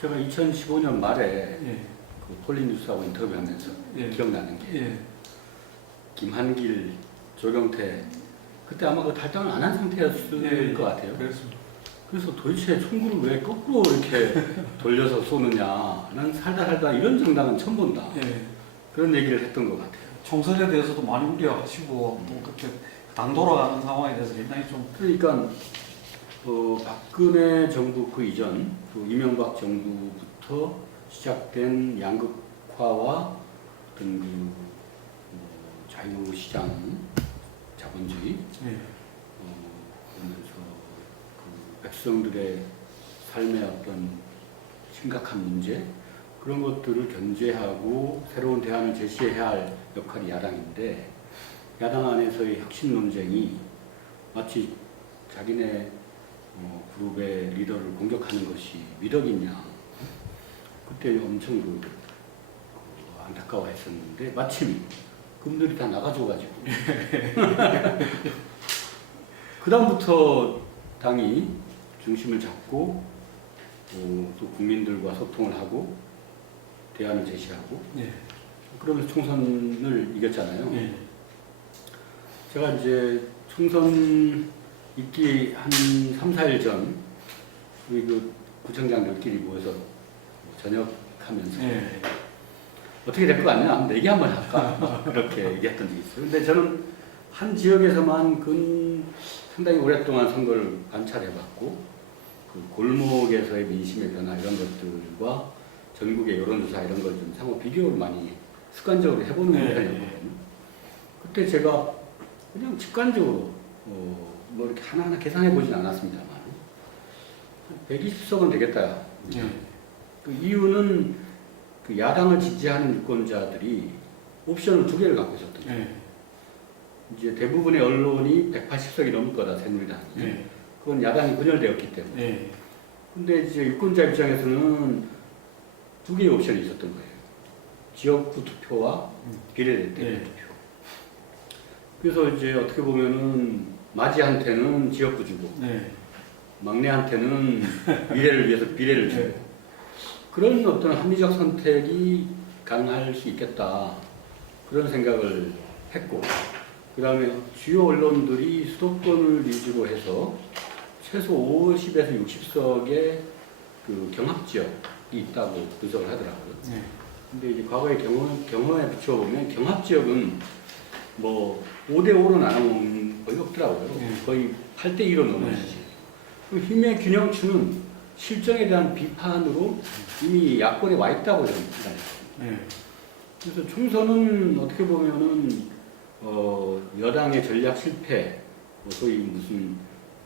제가 2015년 말에 예. 그 폴리뉴스하고 인터뷰하면서 예. 기억나는 게 예. 김한길, 조경태 그때 아마 그 탈당을 안 한 상태였을 예. 것 같아요. 그렇습니다. 그래서 도대체 총구를 왜 거꾸로 이렇게 돌려서 쏘느냐. 난 살다 이런 정당은 처음 본다. 예. 그런 얘기를 했던 것 같아요. 총선에 대해서도 많이 우려하시고 또 그때 당 돌아가는 상황에 대해서 굉장히 좀 그러니까 박근혜 정부 그 이전 그 이명박 정부부터 시작된 양극화와 어떤 자유시장 자본주의 예. 그러면서 그 백성들의 삶의 어떤 심각한 문제 그런 것들을 견제하고 새로운 대안을 제시해야 할 역할이 야당인데 야당 안에서의 혁신 논쟁이 마치 자기네 그룹의 리더를 공격하는 것이 미덕이냐 그때 엄청 안타까워했었는데 마침 그분들이 다 나가줘가지고 그 다음부터 당이 중심을 잡고 또 국민들과 소통을 하고 대안을 제시하고 예. 그러면서 총선을 이겼잖아요. 예. 제가 이제 총선 있기 한 3, 4일 전 우리 그 구청장들끼리 모여서 저녁하면서 예. 어떻게 될 것 같냐? 한번 내기 한번 할까? 그렇게 얘기했던 적이 있어요. 근데 저는 한 지역에서만 상당히 오랫동안 선거를 관찰해봤고 그 골목에서의 민심의 변화 이런 것들과 전국의 여론조사 이런 걸 좀 상호 비교를 많이 습관적으로 해보는 편이었거든요. 그때 제가 그냥 직관적으로 뭐 이렇게 하나하나 계산해 보진 않았습니다만 120석은 되겠다. 예. 그 이유는 그 야당을 지지하는 유권자들이 옵션을 2개를 갖고 있었던 거예요. 예. 이제 대부분의 언론이 180석이 넘을 거다 새누리당이. 예. 그건 야당이 분열되었기 때문에. 예. 근데 이제 유권자 입장에서는 2개의 옵션이 있었던 거예요. 지역구 투표와 비례대표 예. 투표. 그래서 이제 어떻게 보면은 맞이한테는 지역구 주고 예. 막내한테는 미래를 위해서 비례를 주고 예. 그런 어떤 합리적 선택이 가능할 수 있겠다 그런 생각을 했고 그 다음에 주요 언론들이 수도권을 위주로 해서 최소 50에서 60석의 그 경합지역이 있다고 분석을 하더라고요. 예. 근데 이제 과거의 경험에 비춰보면 경합지역은 뭐 5대5로 나눠놓은 거의 없더라고요. 거의 8대2로 넘어지지. 그 힘의 균형추는 실정에 대한 비판으로 이미 야권에 와 있다고 저는 판단했습니다. 예. 그래서 총선은 어떻게 보면은 여당의 전략 실패, 뭐 소위 무슨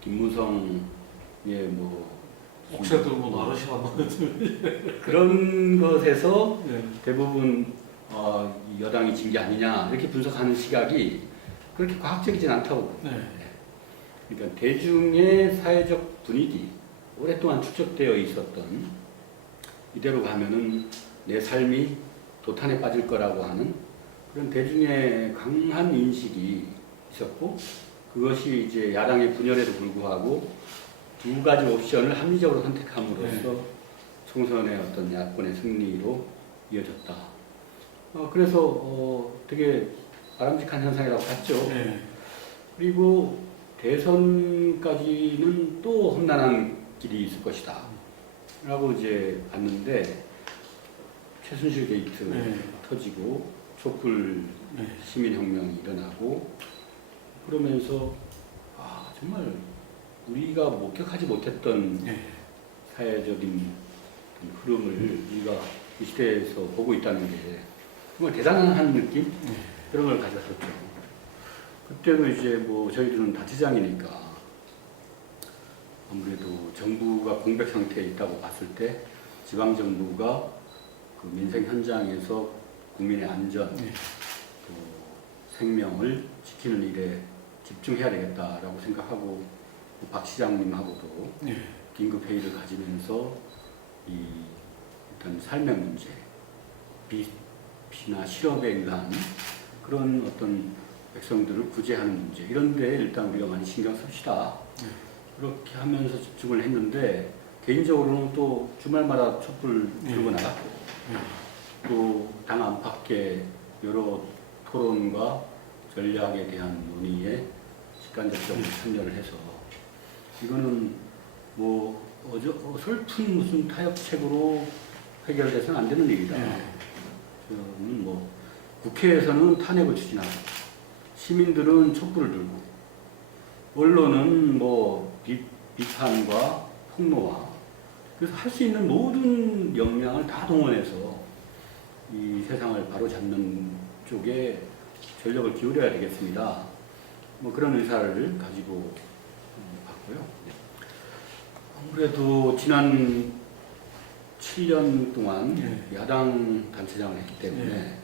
김무성의 옥새 들고 나르시나 뭐 그런 것에서 예. 대부분 여당이 진 게 아니냐 이렇게 분석하는 시각이 그렇게 과학적이진 않다고 봅니다. 네. 그러니까 대중의 사회적 분위기 오랫동안 축적되어 있었던 이대로 가면은 내 삶이 도탄에 빠질 거라고 하는 그런 대중의 강한 인식이 있었고 그것이 이제 야당의 분열에도 불구하고 2가지 옵션을 합리적으로 선택함으로써 총선의 어떤 야권의 승리로 이어졌다. 그래서 되게 바람직한 현상이라고 봤죠. 예. 그리고 대선까지는 또 험난한 길이 있을 것이다. 라고 이제 봤는데 최순실 게이트 터지고 촛불 시민혁명이 일어나고 그러면서 정말 우리가 목격하지 못했던 사회적인 흐름을 우리가 이 시대에서 보고 있다는 게 정말 대단한 느낌? 그런 걸 가졌었죠. 그때는 이제 뭐 저희들은 다치장이니까 아무래도 정부가 공백 상태에 있다고 봤을 때 지방 정부가 그 민생 현장에서 국민의 안전, 그 생명을 지키는 일에 집중해야 되겠다라고 생각하고 박 시장님하고도 긴급 회의를 가지면서 일단 삶의 문제, 빚이나 실업에 의한 그런 어떤 백성들을 구제하는 문제 이런 데 일단 우리가 많이 신경 씁시다. 그렇게 하면서 집중을 했는데 개인적으로는 또 주말마다 촛불 들고 나갔고 또 당 안팎의 여러 토론과 전략에 대한 논의에 직간접적으로 참여를 해서 이거는 뭐 어설픈 무슨 타협책으로 해결돼서는 안 되는 일이다. 저는 뭐 국회에서는 탄핵을 추진하고 시민들은 촛불을 들고 언론은 뭐 비판과 폭로와 그래서 할 수 있는 모든 역량을 다 동원해서 이 세상을 바로잡는 쪽에 전력을 기울여야 되겠습니다. 뭐 그런 의사를 가지고 봤고요. 아무래도 지난 7년 동안 야당 단체장을 했기 때문에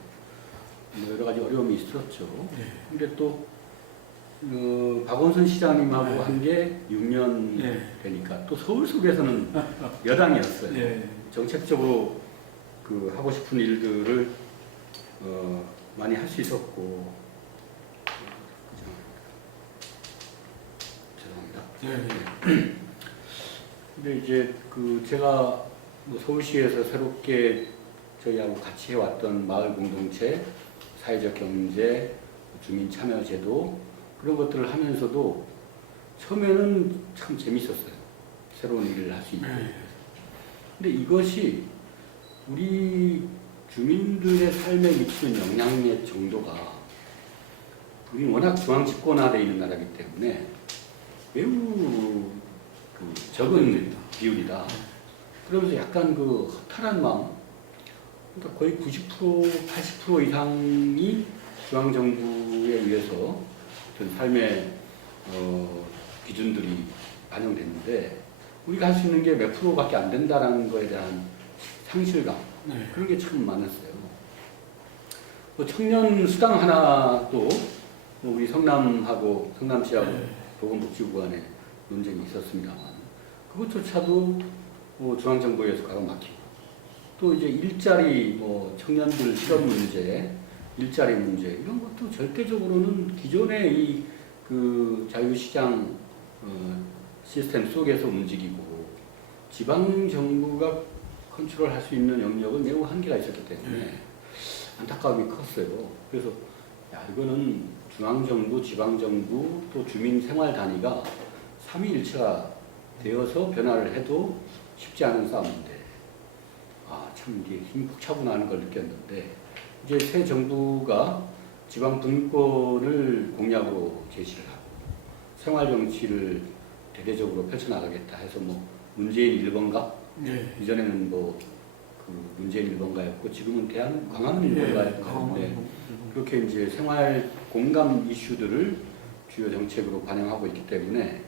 뭐 여러 가지 어려움이 있었죠. 근데 또 박원순 시장님하고 한 게 6년 되니까 또 서울 속에서는 여당이었어요. 정책적으로 그 하고 싶은 일들을 많이 할 수 있었고 죄송합니다. 근데 이제 그 제가 뭐 서울시에서 새롭게 저희하고 같이 해왔던 마을 공동체, 사회적 경제, 주민 참여 제도 그런 것들을 하면서도 처음에는 참 재밌었어요. 새로운 일을 할 수 있고. 근데 이것이 우리 주민들의 삶에 미치는 영향의 정도가 우리 워낙 중앙 집권화되어 있는 나라이기 때문에 매우 그 적은 비율이다. 그러면서 약간 그 허탈한 마음, 그러니까 거의 90%, 80% 이상이 중앙 정부에 의해서 어떤 삶의 기준들이 반영됐는데 우리가 할 수 있는 게 몇 프로밖에 안 된다라는 거에 대한 상실감 그런 게 참 많았어요. 뭐 청년 수당 하나도 뭐 우리 성남하고 성남시하고 보건복지부 간에 논쟁이 있었습니다만 그것조차도 뭐 중앙정부에서 가로막히고 또 이제 일자리 뭐 청년들 실업 문제, 일자리 문제 이런 것도 절대적으로는 기존의 이 그 자유시장 시스템 속에서 움직이고 지방 정부가 컨트롤할 수 있는 영역은 매우 한계가 있었기 때문에 안타까움이 컸어요. 그래서 야 이거는 중앙정부, 지방정부 또 주민 생활 단위가 삼위일체가 되어서 변화를 해도 쉽지 않은 싸움인데 참 이게 힘이 푹 차구나 하는 걸 느꼈는데 이제 새 정부가 지방 분권을 공약으로 제시를 하고 생활 정치를 대대적으로 펼쳐나가겠다 해서 뭐 문재인 1번가? 이전에는 뭐 그 문재인 1번가였고 지금은 광화문 1번가였는데 그렇게 이제 생활 공감 이슈들을 주요 정책으로 반영하고 있기 때문에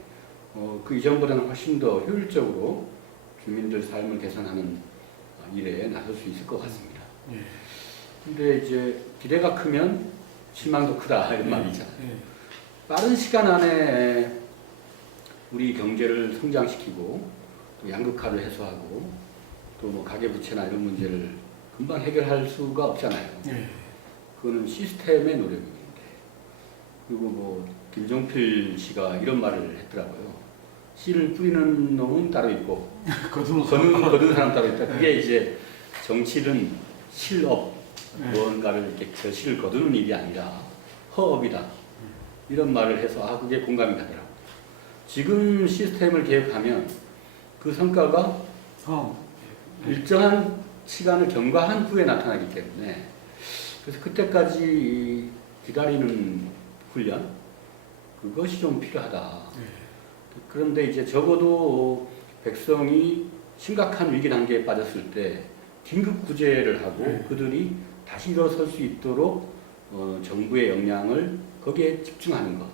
그 이전보다는 훨씬 더 효율적으로 주민들 삶을 개선하는 일에 나설 수 있을 것 같습니다. 근데 이제 기대가 크면 실망도 크다 이런 말이잖아요. 빠른 시간 안에 우리 경제를 성장시키고 또 양극화를 해소하고 또 뭐 가계부채나 이런 문제를 금방 해결할 수가 없잖아요. 그거는 시스템의 노력인데 그리고 뭐 김종필 씨가 이런 말을 했더라고요. 씨를 뿌리는 놈은 따로 있고 거두는 사람 따로 있다. 그게 이제 정치는 실업 무언가를 이렇게 저 실을 거두는 일이 아니라 허업이다. 이런 말을 해서 그게 공감이 가더라고요. 지금 시스템을 개혁하면 그 성과가 일정한 시간을 경과한 후에 나타나기 때문에 그래서 그때까지 기다리는 훈련 그것이 좀 필요하다. 그런데 이제 적어도 백성이 심각한 위기 단계에 빠졌을 때 긴급 구제를 하고 그들이 다시 일어설 수 있도록 정부의 역량을 거기에 집중하는 것.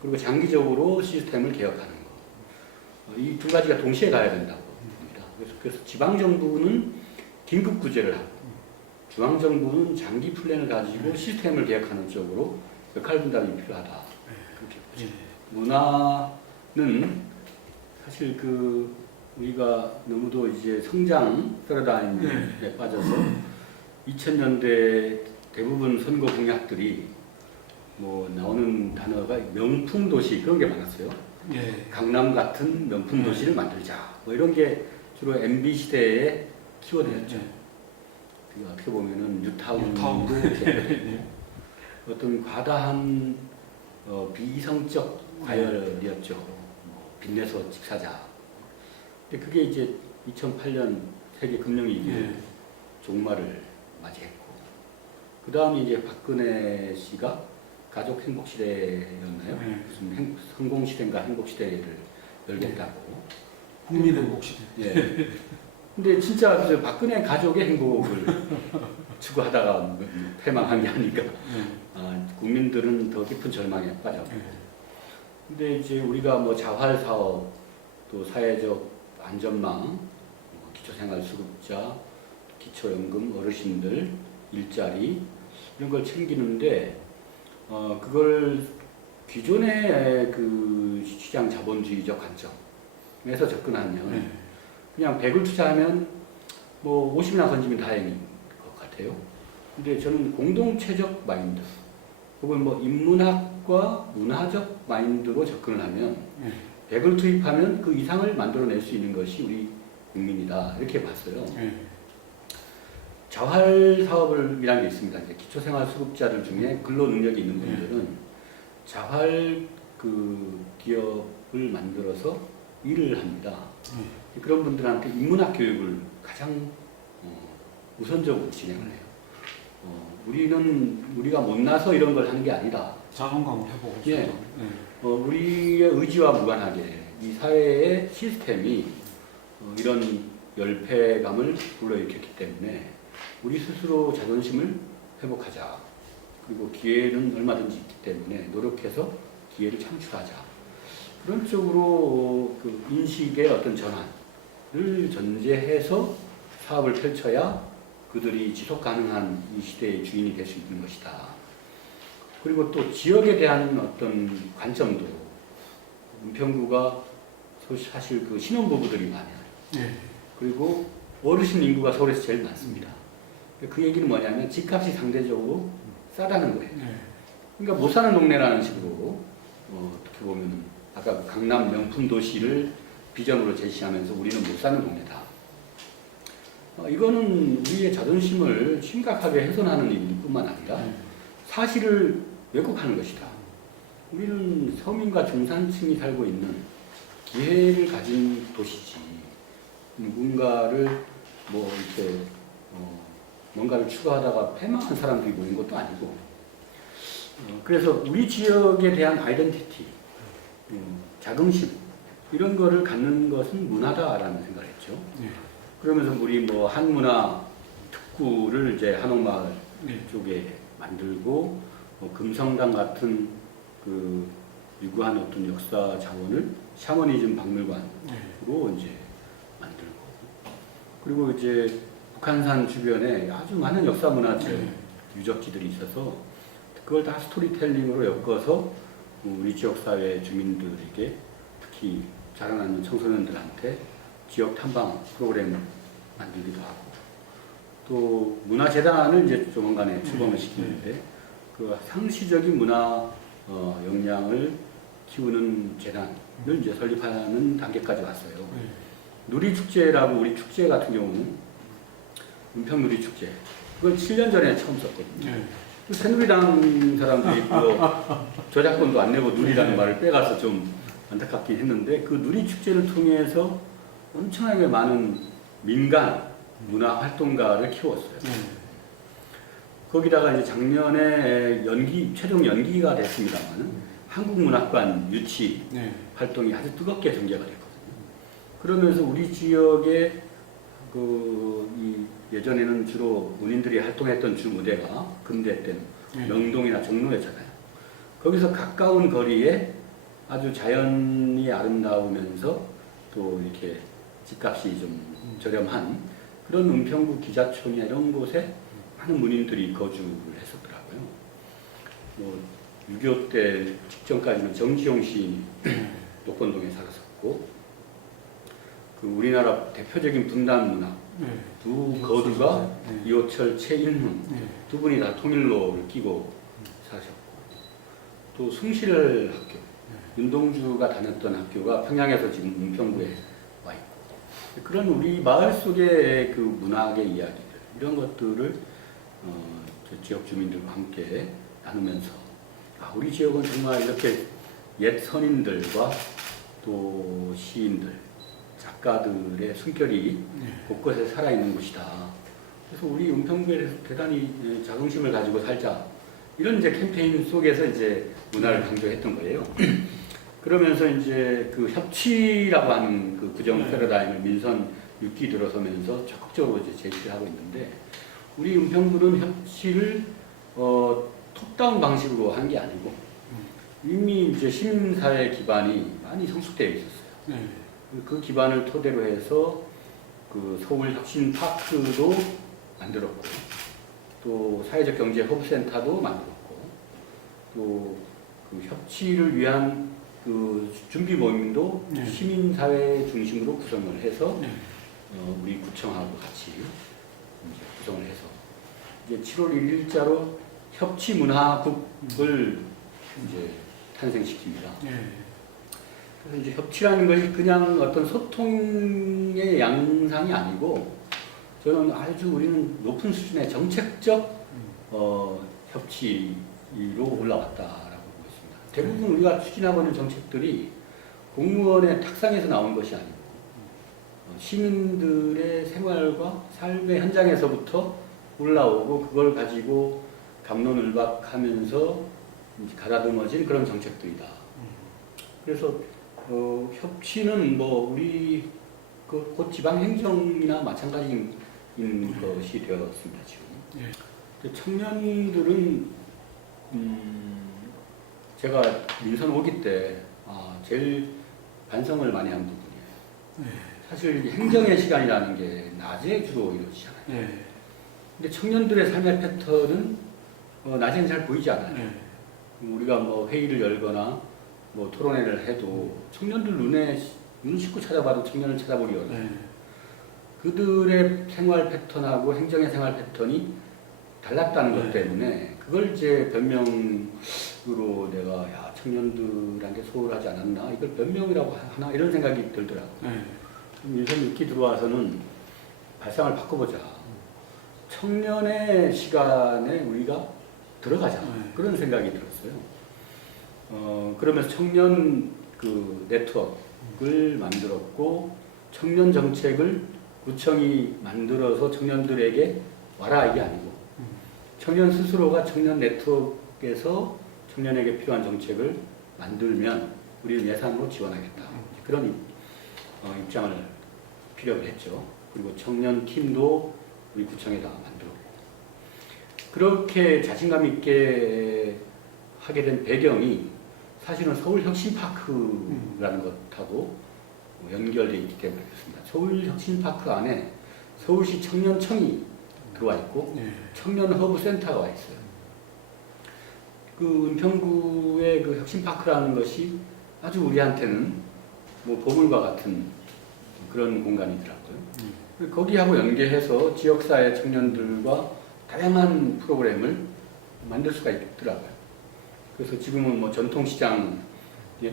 그리고 장기적으로 시스템을 개혁하는 것. 이 두 가지가 동시에 가야 된다고 봅니다. 그래서 지방정부는 긴급 구제를 하고 중앙정부는 장기 플랜을 가지고 시스템을 개혁하는 쪽으로 역할 분담이 필요하다. 그렇게 보죠. 문화는 사실 그 우리가 너무도 이제 성장 패러다임에 빠져서 2000년대 대부분 선거 공약들이 뭐 나오는 단어가 명품 도시 그런 게 많았어요. 예. 강남 같은 명품 도시를 만들자. 뭐 이런 게 주로 MB 시대의 키워드였죠. 예. 그 어떻게 보면은 뉴타운도 뉴타운. 제외되고 어떤 과다한 비이성적 과열이었죠. 뭐 빚내서 직사자. 근데 그게 이제 2008년 세계 금융위기 예. 종말을 맞이했고, 그 다음에 이제 박근혜 씨가 가족 행복 시대였나요? 예. 무슨 성공 시대인가 행복 시대를 열겠다고. 국민 행복 시대. 예. 근데 진짜 그 박근혜 가족의 행복을 추구하다가 패망한 게 아닐까. 국민들은 더 깊은 절망에 빠졌고. 근데 이제 우리가 뭐 자활 사업, 또 사회적 안전망, 기초생활수급자, 기초연금, 어르신들, 일자리 이런 걸 챙기는데 그걸 기존의 그 시장 자본주의적 관점에서 접근하면 그냥 100을 투자하면 뭐 50이나 건지면 다행인 것 같아요. 근데 저는 공동체적 마인드 혹은 뭐 인문학과 문화적 마인드로 접근을 하면 100을 투입하면 그 이상을 만들어낼 수 있는 것이 우리 국민이다 이렇게 봤어요. 자활 사업이라는 게 있습니다. 이제 기초생활수급자들 중에 근로 능력이 있는 분들은 자활 그 기업을 만들어서 일을 합니다. 그런 분들한테 인문학 교육을 가장 우선적으로 진행을 해요. 우리가 못나서 이런 걸 하는 게 아니다. 자존감을 회복을 예. 시죠. 우리의 의지와 무관하게 이 사회의 시스템이 이런 열패감을 불러일으켰기 때문에 우리 스스로 자존심을 회복하자. 그리고 기회는 얼마든지 있기 때문에 노력해서 기회를 창출하자. 그런 쪽으로 그 인식의 어떤 전환을 전제해서 사업을 펼쳐야 그들이 지속 가능한 이 시대의 주인이 될 수 있는 것이다. 그리고 또 지역에 대한 어떤 관점도 은평구가 사실 그 신혼부부들이 많아요. 그리고 어르신 인구가 서울에서 제일 많습니다. 그 얘기는 뭐냐면 집값이 상대적으로 싸다는 거예요. 그러니까 못 사는 동네라는 식으로 어떻게 보면 아까 그 강남 명품 도시를 비전으로 제시하면서 우리는 못 사는 동네다. 이거는 우리의 자존심을 심각하게 훼손하는 일뿐만 아니라 사실을 왜곡하는 것이다. 우리는 서민과 중산층이 살고 있는 기회를 가진 도시지. 누군가를 뭐 이렇게 뭔가를 추구하다가 패망한 사람들이 모인 것도 아니고. 그래서 우리 지역에 대한 아이덴티티, 자긍심 이런 거를 갖는 것은 문화다라는 생각을 했죠. 그러면서 우리 뭐 한문화 특구를 이제 한옥마을 쪽에 만들고 금성당 같은 그 유구한 어떤 역사 자원을 샤머니즘 박물관으로 이제 만들고, 그리고 이제 북한산 주변에 아주 많은 역사 문화재 유적지들이 있어서 그걸 다 스토리텔링으로 엮어서 우리 지역 사회 주민들에게 특히 자라나는 청소년들한테 지역 탐방 프로그램을 만들기도 하고, 또 문화재단을 이제 조만간에 출범을 시키는데 그 상시적인 문화 역량을 키우는 재단을 이제 설립하는 단계까지 왔어요. 누리축제라고, 우리 축제 같은 경우는 은평누리축제, 그걸 7년 전에 처음 썼거든요. 새누리당 사람들이 그거 저작권도 안 내고 누리라는 말을 빼가서 좀 안타깝긴 했는데, 그 누리축제를 통해서 엄청나게 많은 민간 문화 활동가를 키웠어요. 거기다가 이제 작년에 최종 연기가 됐습니다만 한국문학관 유치 활동이 아주 뜨겁게 전개가 됐거든요. 그러면서 우리 지역에 예전에는 주로 문인들이 활동했던 주 무대가 근대 때는 명동이나 종로였잖아요. 거기서 가까운 거리에 아주 자연이 아름다우면서 또 이렇게 집값이 좀 저렴한 그런 은평구 기자촌이나 이런 곳에 많은 문인들이 거주를 했었더라고요. 6.25 때 직전까지는 정지용 시인이 녹건동에 살았었고, 그 우리나라 대표적인 분단 문학 두 거두가 이호철, 최인훈 두 분이 다 통일로를 끼고 사셨고, 또 숭실학교 윤동주가 다녔던 학교가 평양에서 지금 은평구에 와 있고 그런 우리 마을 속의 그 문학의 이야기들 이런 것들을 저 지역 주민들과 함께 나누면서 우리 지역은 정말 이렇게 옛 선인들과 또 시인들, 작가들의 숨결이 곳곳에 살아있는 곳이다. 그래서 우리 은평구에 대단히 자긍심을 가지고 살자. 이런 이제 캠페인 속에서 이제 문화를 강조했던 거예요. 그러면서 이제 그 협치라고 하는 그 구정 패러다임을 민선 6기 들어서면서 적극적으로 이제 제시를 하고 있는데 우리 은평구는 협치를 톱다운 방식으로 한 게 아니고 이미 이제 시민사회 기반이 많이 성숙되어 있었어요. 그 기반을 토대로 해서 그 서울혁신파크도 만들었고 또 사회적 경제 허브센터도 만들었고 또 그 협치를 위한 그 준비 모임도 시민사회 중심으로 구성을 해서 우리 구청하고 같이 이제 구성을 해서 이제 7월 1일자로 협치문화국을 이제 탄생시킵니다. 그래서 이제 협치라는 것이 그냥 어떤 소통의 양상이 아니고 저는 아주 우리는 높은 수준의 정책적 협치로 올라왔다라고 보고 있습니다. 대부분 우리가 추진하고 있는 정책들이 공무원의 탁상에서 나온 것이 아니고 시민들의 생활과 삶의 현장에서부터 올라오고 그걸 가지고 갑론을박하면서 가다듬어진 그런 정책들이다. 그래서 협치는 뭐 우리 곧 지방 행정이나 마찬가지인 것이 되었습니다 지금. 청년들은 제가 민선 5기 때 제일 반성을 많이 한 부분이에요. 사실 행정의 시간이라는 게 낮에 주로 이루어지잖아요. 근데 청년들의 삶의 패턴은 낮에는 잘 보이지 않아요. 우리가 뭐 회의를 열거나 뭐 토론회를 해도 청년들 눈 씻고 찾아봐도 청년을 찾아보기 어려워요. 그들의 생활 패턴하고 행정의 생활 패턴이 달랐다는 것 때문에 그걸 이제 변명으로 내가 청년들한테 소홀하지 않았나 이걸 변명이라고 하나 이런 생각이 들더라고요. 민선 6기 들어와서는 발상을 바꿔보자. 청년의 시간에 우리가 들어가자. 그런 생각이 들었어요. 그러면서 청년 그 네트워크를 만들었고 청년 정책을 구청이 만들어서 청년들에게 와라 이게 아니고 청년 스스로가 청년 네트워크에서 청년에게 필요한 정책을 만들면 우리는 예산으로 지원하겠다. 그런 입장을 피력을 했죠. 그리고 청년 팀도 우리 구청에다 만들었고 그렇게 자신감 있게 하게 된 배경이 사실은 서울혁신파크라는 것하고 연결되어 있기 때문에 그렇습니다. 서울혁신파크 안에 서울시 청년청이 들어와 있고 청년 허브센터가 와 있어요. 그 은평구의 그 혁신파크라는 것이 아주 우리한테는 뭐 보물과 같은 그런 공간이더라고요. 거기하고 연계해서 지역사회 청년들과 다양한 프로그램을 만들 수가 있더라고요. 그래서 지금은 뭐 전통시장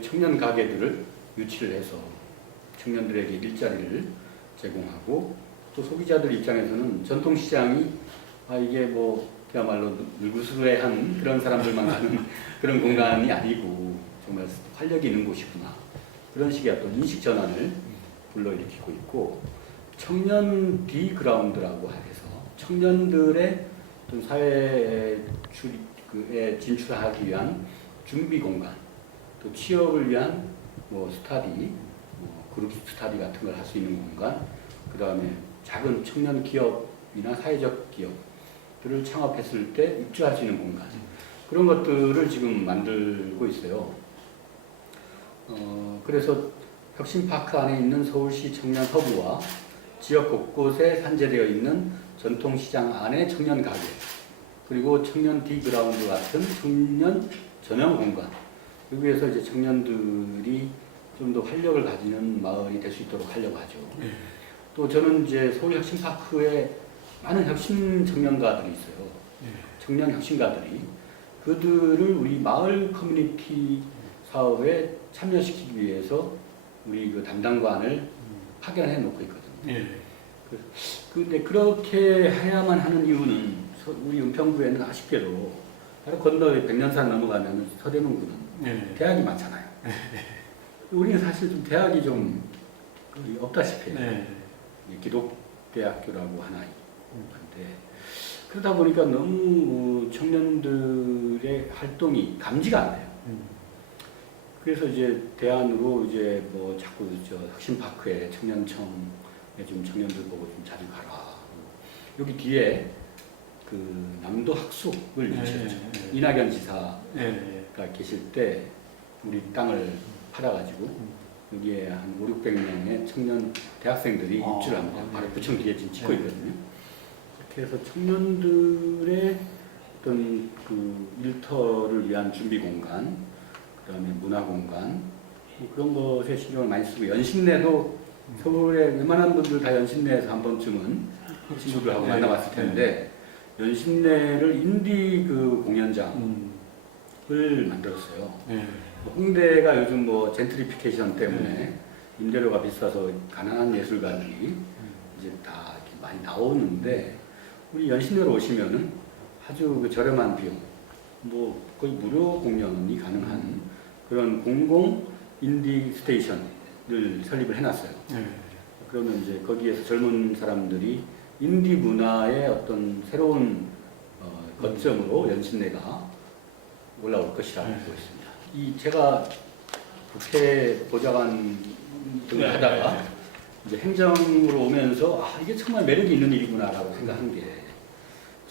청년 가게들을 유치를 해서 청년들에게 일자리를 제공하고 또 소비자들 입장에서는 전통시장이 이게 뭐 그야말로 늙으스레한 그런 사람들만 가는 그런 공간이 아니고 정말 활력이 있는 곳이구나 그런 식의 어떤 인식 전환을 불러일으키고 있고 청년 비그라운드라고 해서 청년들의 어떤 사회에 진출하기 위한 준비 공간, 또 취업을 위한 뭐 스터디, 그룹 스터디 같은 걸 할 수 있는 공간, 그 다음에 작은 청년 기업이나 사회적 기업들을 창업했을 때 입주할 수 있는 공간, 그런 것들을 지금 만들고 있어요. 그래서 혁신파크 안에 있는 서울시 청년 허브와 지역 곳곳에 산재되어 있는 전통시장 안에 청년 가게, 그리고 청년 디그라운드 같은 청년 전용 공간, 여기에서 이제 청년들이 좀 더 활력을 가지는 마을이 될 수 있도록 하려고 하죠. 또 저는 이제 서울혁신파크에 많은 혁신 청년가들이 있어요. 청년 혁신가들이 그들을 우리 마을 커뮤니티 사업에 참여시키기 위해서 우리 그 담당관을 파견해 놓고 있거든요. 예. 근데 그렇게 해야만 하는 이유는 우리 은평구에는 아쉽게도 바로 건너에 백년산 넘어가면 서대문구는 예. 대학이 많잖아요. 우리는 사실 좀 대학이 좀 거의 없다시피 해요. 네. 기독대학교라고 하나 있는데 그러다 보니까 너무 청년들의 활동이 감지가 안 돼요. 그래서 이제 대안으로 이제 뭐 자꾸 저 혁신파크에 청년청에 좀 청년들 보고 좀 자주 가라. 여기 뒤에 그 남도 학숙을 유치했죠. 이낙연 지사가 계실 때 우리 땅을 팔아가지고 여기에 한 5, 600명의 청년 대학생들이 입주를 합니다. 바로 구청 뒤에 지금 짓고 있거든요. 그렇게 해서 청년들의 어떤 그 일터를 위한 준비 공간, 그다음에 문화 공간 뭐 그런 것에 신경을 많이 쓰고 연신내도 서울에 웬만한 분들 다 연신내에서 한 번쯤은 친구들하고 만나봤을 텐데 연신내를 인디 그 공연장을 만들었어요. 홍대가 요즘 뭐 젠트리피케이션 때문에 임대료가 비싸서 가난한 예술가들이 이제 다 이렇게 많이 나오는데 우리 연신내로 오시면은 아주 그 저렴한 비용, 뭐 거의 무료 공연이 가능한 그런 공공 인디 스테이션을 설립을 해놨어요. 그러면 이제 거기에서 젊은 사람들이 인디 문화의 어떤 새로운 거점으로 연신내가 올라올 것이라고 보고 있습니다. 이 제가 국회 보좌관 등을 하다가 이제 행정으로 오면서 아 이게 정말 매력이 있는 일이구나라고 생각한 게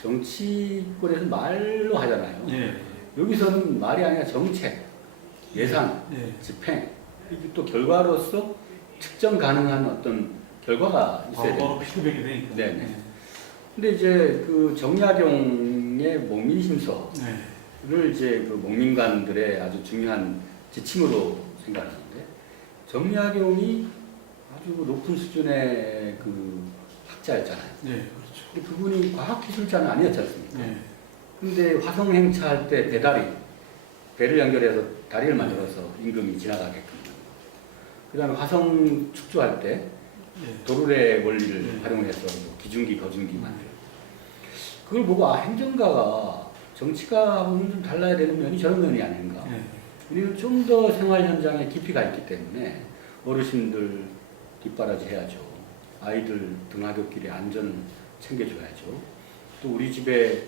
정치권에서 말로 하잖아요. 여기서는 말이 아니라 정책, 예산, 집행 이게 또 결과로서 측정 가능한 어떤 결과가 있어야 돼요. 피드백이 되니까. 네네. 근데 이제 그 정약용의 목민심서 를 이제 그 목민관들의 아주 중요한 지침으로 생각하는데 정약용이 아주 높은 수준의 그 학자였잖아요. 그렇죠. 근데 그분이 과학기술자는 아니었지 않습니까? 근데 화성 행차할 때 배를 연결해서 다리를 만들어서 임금이 지나가게끔. 그 다음에 화성 축조할 때 도르래 원리를 활용해서 뭐 기중기, 거중기 만들고. 그걸 보고 아 행정가가 정치가하고는 좀 달라야 되는 면이 저런 면이 아닌가. 우리는 좀 더 생활 현장에 깊이가 있기 때문에 어르신들 뒷바라지 해야죠. 아이들 등하굣길의 안전을 챙겨줘야죠. 또 우리 집에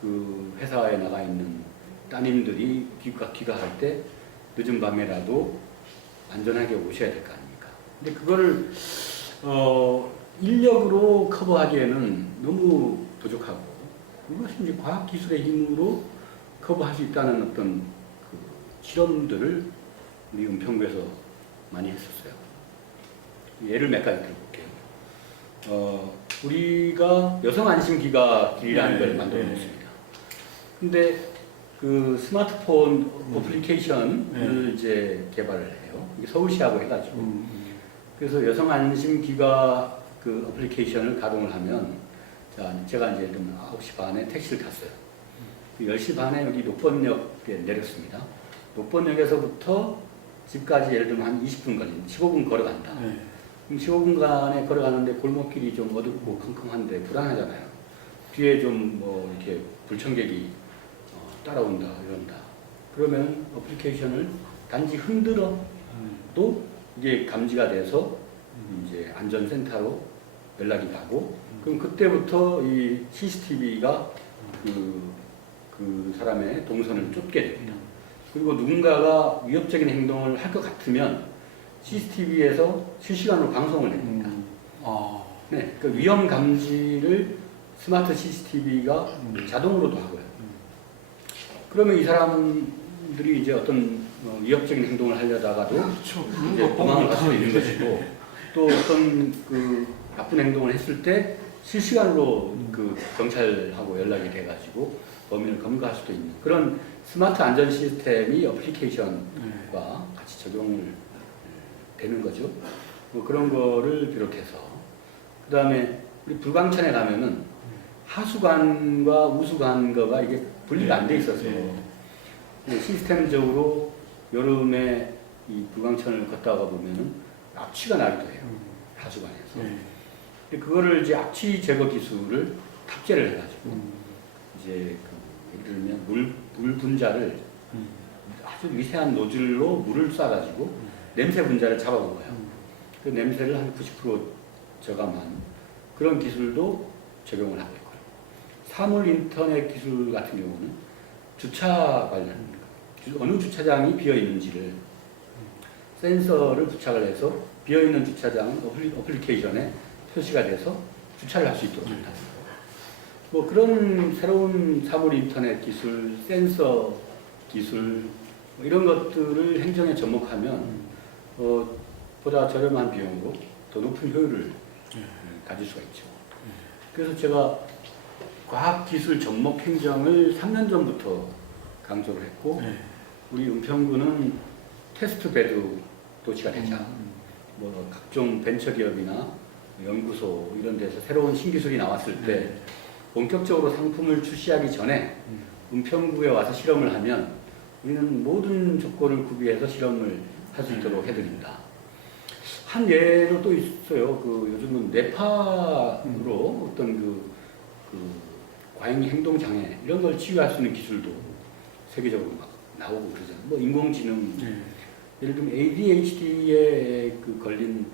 그 회사에 나가 있는 따님들이 귀가할 때 늦은 밤에라도 안전하게 오셔야 될 거 아닙니까? 근데 그거를 인력으로 커버하기에는 너무 부족하고 그것이 이제 과학기술의 힘으로 커버할 수 있다는 어떤 그 실험들을 우리 은평구에서 많이 했었어요. 예를 몇 가지 들어볼게요. 우리가 여성안심기가길이라는 걸 만들어 놓습니다. 근데 그 스마트폰 어플리케이션을 이제 개발을 해요. 이게 서울시하고 해가지고. 그래서 여성안심기가 그 어플리케이션을 가동을 하면 자, 제가 이제 9시 반에 택시를 탔어요. 10시 반에 여기 녹번역에 내렸습니다. 녹번역에서부터 집까지 예를 들면 한 20분 걸린, 15분 걸어간다. 그럼 15분간에 걸어가는데 골목길이 좀 어둡고 컴컴한데 불안하잖아요. 뒤에 좀 뭐 이렇게 불청객이 따라온다, 이런다. 그러면 어플리케이션을 단지 흔들어도 이게 감지가 돼서 이제 안전센터로 연락이 가고 그럼 그때부터 이 CCTV가 그 사람의 동선을 쫓게 됩니다. 그리고 누군가가 위협적인 행동을 할 것 같으면 CCTV에서 실시간으로 방송을 냅니다. 네, 그 위험 감지를 스마트 CCTV가 자동으로도 하고요. 그러면 이 사람들이 이제 어떤 위협적인 행동을 하려다가도 이제 도망을 갈 수 있는 것이고 또 어떤 그 나쁜 행동을 했을 때 실시간으로 그 경찰하고 연락이 돼가지고 범인을 검거할 수도 있는 그런 스마트 안전 시스템이 어플리케이션과 같이 적용을 되는 거죠. 뭐 그런 거를 비롯해서 그 다음에 우리 불광천에 가면은 하수관과 우수관과가 이게 분리가 안 돼 있어서 시스템적으로 여름에 이 불광천을 걷다가 보면은 악취가 나기도 해요. 하수관에서. 근데 그거를 이제 악취 제거 기술을 탑재를 해가지고 이제 그 예를 들면 물 분자를 아주 미세한 노즐로 물을 쏴가지고 냄새 분자를 잡아먹어요. 그 냄새를 한 90% 저감한 그런 기술도 적용을 하고 있고요. 사물 인터넷 기술 같은 경우는 주차 관련, 어느 주차장이 비어 있는지를 센서를 부착을 해서 비어 있는 주차장 어플리케이션에 표시가 돼서 주차를 할 수 있도록 한다. 뭐 그런 새로운 사물 인터넷 기술, 센서 기술 뭐 이런 것들을 행정에 접목하면 보다 저렴한 비용으로 더 높은 효율을 가질 수가 있죠. 그래서 제가 과학기술 접목 행정을 3년 전부터 강조를 했고 우리 은평구는 테스트 베드 도시가 되자 뭐 각종 벤처기업이나 연구소 이런 데서 새로운 신기술이 나왔을 때 본격적으로 상품을 출시하기 전에 은평구에 와서 실험을 하면 우리는 모든 조건을 구비해서 실험을 할 수 있도록 해드립니다. 한 예로 또 있어요. 그 요즘은 뇌파로 어떤 그 과잉 행동 장애 이런 걸 치유할 수 있는 기술도 세계적으로 막 나오고 그러잖아요. 뭐 인공지능 예를 들면 ADHD에 그 걸린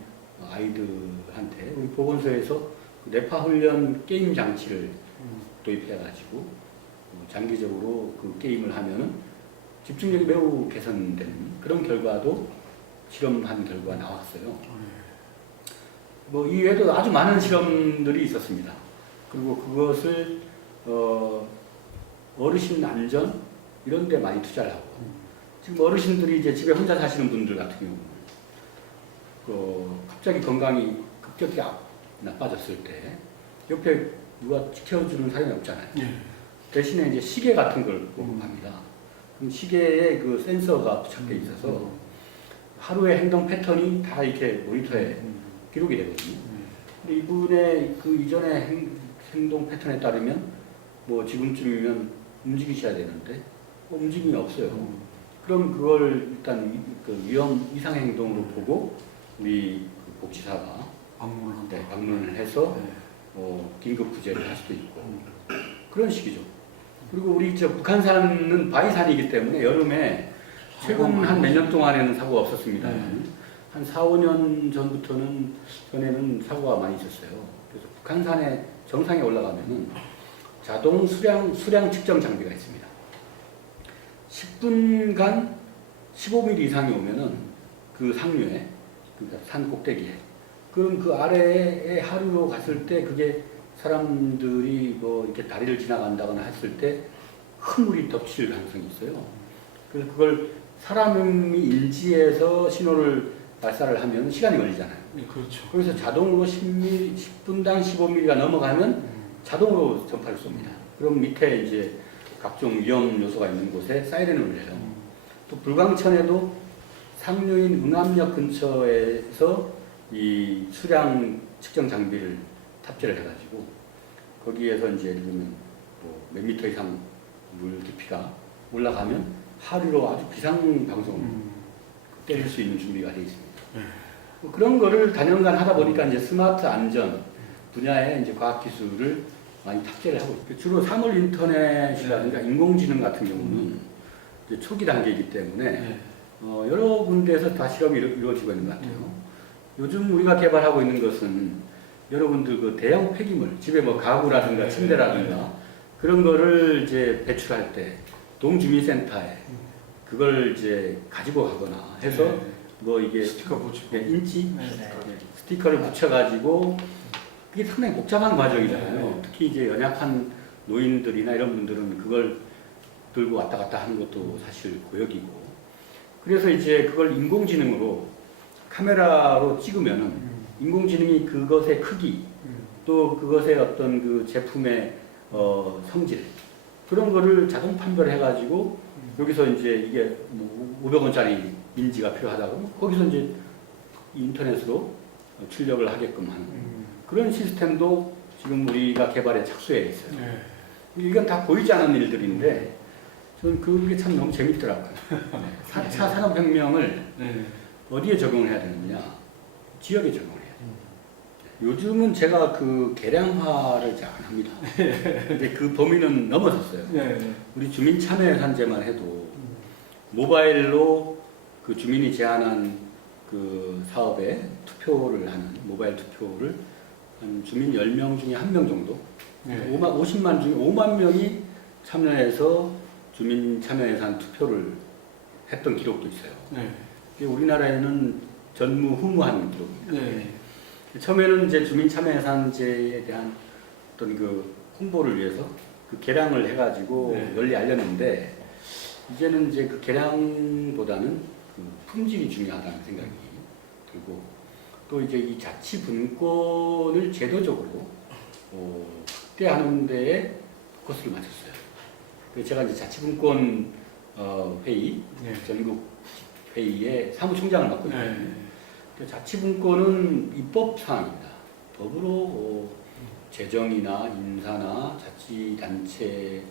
아이들한테 우리 보건소에서 뇌파 훈련 게임 장치를 도입해가지고 장기적으로 그 게임을 하면은 집중력이 매우 개선되는 그런 결과도 실험한 결과가 나왔어요. 뭐 이외에도 아주 많은 실험들이 있었습니다. 그리고 그것을 어르신 안전 이런 데 많이 투자를 하고 지금 어르신들이 이제 집에 혼자 사시는 분들 같은 경우는 갑자기 건강이 급격히 나빠졌을 때 옆에 누가 지켜주는 사람이 없잖아요. 대신에 이제 시계 같은 걸 보급합니다. 그럼 시계에 그 센서가 부착되어 있어서 하루의 행동 패턴이 다 이렇게 모니터에 기록이 되거든요. 근데 이분의 그 이전의 행동 패턴에 따르면 뭐 지금쯤이면 움직이셔야 되는데 움직임이 없어요. 그럼 그걸 일단 그 위험 이상 행동으로 보고 우리 그 복지사가 방문을 해서 긴급 구제를 할 수도 있고 그런 식이죠. 그리고 우리 저 북한산은 바위산이기 때문에 여름에 최근 한 몇 년 동안에는 사고가 없었습니다. 한 4, 5년 전에는 사고가 많이 있었어요. 그래서 북한산의 정상에 올라가면은 자동 수량 측정 장비가 있습니다. 10분간 15mm 이상이 오면은 그 상류에, 그러니까 산 꼭대기에, 그럼 그 아래에 하루로 갔을 때 그게 사람들이 뭐 이렇게 다리를 지나간다거나 했을 때 큰 물이 덮칠 가능성이 있어요. 그래서 그걸 사람이 인지해서 신호를 발사를 하면 시간이 걸리잖아요. 그렇죠. 그래서 자동으로 10분당 15mm가 넘어가면 자동으로 전파를 쏩니다. 그럼 밑에 이제 각종 위험 요소가 있는 곳에 사이렌을 울려요. 또 불광천에도 상류인 응암역 근처에서 이 수량 측정 장비를 탑재를 해가지고 거기에서 이제 예를 들면 뭐 몇 미터 이상 물 깊이가 올라가면 하루로 아주 비상 방송을 때릴 수 있는 준비가 되어 있습니다. 뭐 그런 거를 단연간 하다 보니까 이제 스마트 안전 분야에 이제 과학 기술을 많이 탑재를 하고 있어요. 주로 사물 인터넷이라든가 인공지능 같은 경우는 이제 초기 단계이기 때문에 여러 군데에서 다 실험이 이루어지고 있는 것 같아요. 요즘 우리가 개발하고 있는 것은 여러분들 그 대형 폐기물, 집에 뭐 가구라든가 침대라든가 그런 거를 이제 배출할 때 동주민센터에 그걸 이제 가지고 가거나 해서 뭐 이게 스티커 붙이고 인지 스티커를 붙여가지고 그게 상당히 복잡한 과정이잖아요. 특히 이제 연약한 노인들이나 이런 분들은 그걸 들고 왔다 갔다 하는 것도 사실 고역이고 그래서 이제 그걸 인공지능으로 카메라로 찍으면은 인공지능이 그것의 크기 또 그것의 어떤 그 제품의 성질 그런 거를 자동 판별해가지고 여기서 이제 이게 뭐 500원짜리 인지가 필요하다고 거기서 이제 인터넷으로 출력을 하게끔 하는 그런 시스템도 지금 우리가 개발에 착수해 있어요. 이건 다 보이지 않는 일들인데 저는 그게 참 너무 재밌더라고요. 4차 산업혁명을 네. 어디에 적용을 해야 되느냐? 지역에 적용을 해야 돼요. 요즘은 제가 그 계량화를 잘 안 합니다. 근데 그 범위는 넘어섰어요. 네. 우리 주민참여예산제만 해도 모바일로 그 주민이 제안한 그 사업에 투표를 하는 모바일 투표를 한 주민 10명 중에 1명 정도, 네. 50만 중에 5만 명이 참여해서 주민 참여예산 투표를 했던 기록도 있어요. 네. 이게 우리나라에는 전무후무한 기록입니다. 네. 처음에는 이제 주민 참여예산제에 대한 어떤 그 홍보를 위해서 그 개량을 해가지고 네. 널리 알렸는데 이제는 이제 그 개량보다는 그 품질이 중요하다는 생각이 들고 또 이제 이 자치분권을 제도적으로 확대하는 데에 포커스를 맞췄어요. 그래서 제가 이제 자치분권 회의, 네. 전국 회의의 사무총장을 맡고 있거든요. 네. 자치분권은 입법 사항입니다. 더불어 재정이나 인사나 자치단체의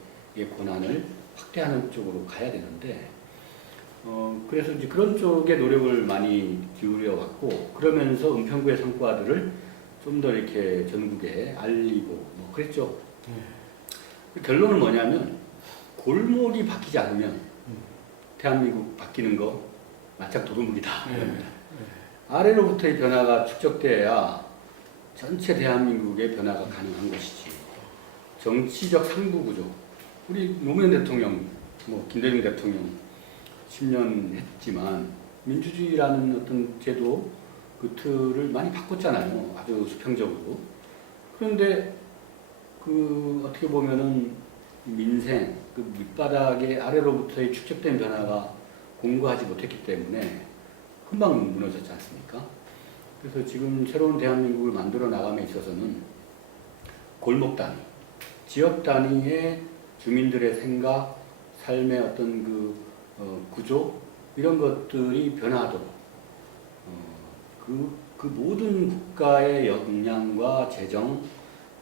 권한을 확대하는 쪽으로 가야 되는데 그래서 이제 그런 쪽에 노력을 많이 기울여 왔고 그러면서 은평구의 성과들을 좀 더 이렇게 전국에 알리고 뭐 그랬죠. 결론은 뭐냐면 골목이 바뀌지 않으면 대한민국 바뀌는 거 마짝 도루묵이다. 아래로부터의 변화가 축적돼야 전체 대한민국의 변화가 가능한 것이지. 정치적 상부 구조. 우리 노무현 대통령, 뭐 김대중 대통령 10년 했지만 민주주의라는 어떤 제도 그 틀을 많이 바꿨잖아요. 아주 수평적으로. 그런데 그 어떻게 보면은 민생, 그 밑바닥의 아래로부터의 축적된 변화가 공고하지 못했기 때문에 금방 무너졌지 않습니까? 그래서 지금 새로운 대한민국을 만들어 나감에 있어서는 골목 단위, 지역 단위의 주민들의 생각, 삶의 어떤 그 구조 이런 것들이 변화하도록 그 모든 국가의 역량과 재정